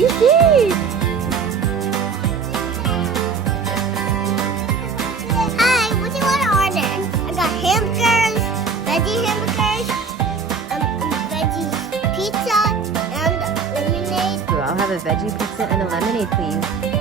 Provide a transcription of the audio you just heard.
you see? Hi, what do you want to order? I got hamburgers, veggie hamburgers, veggie pizza, and lemonade. I'll have a veggie pizza and a lemonade, please.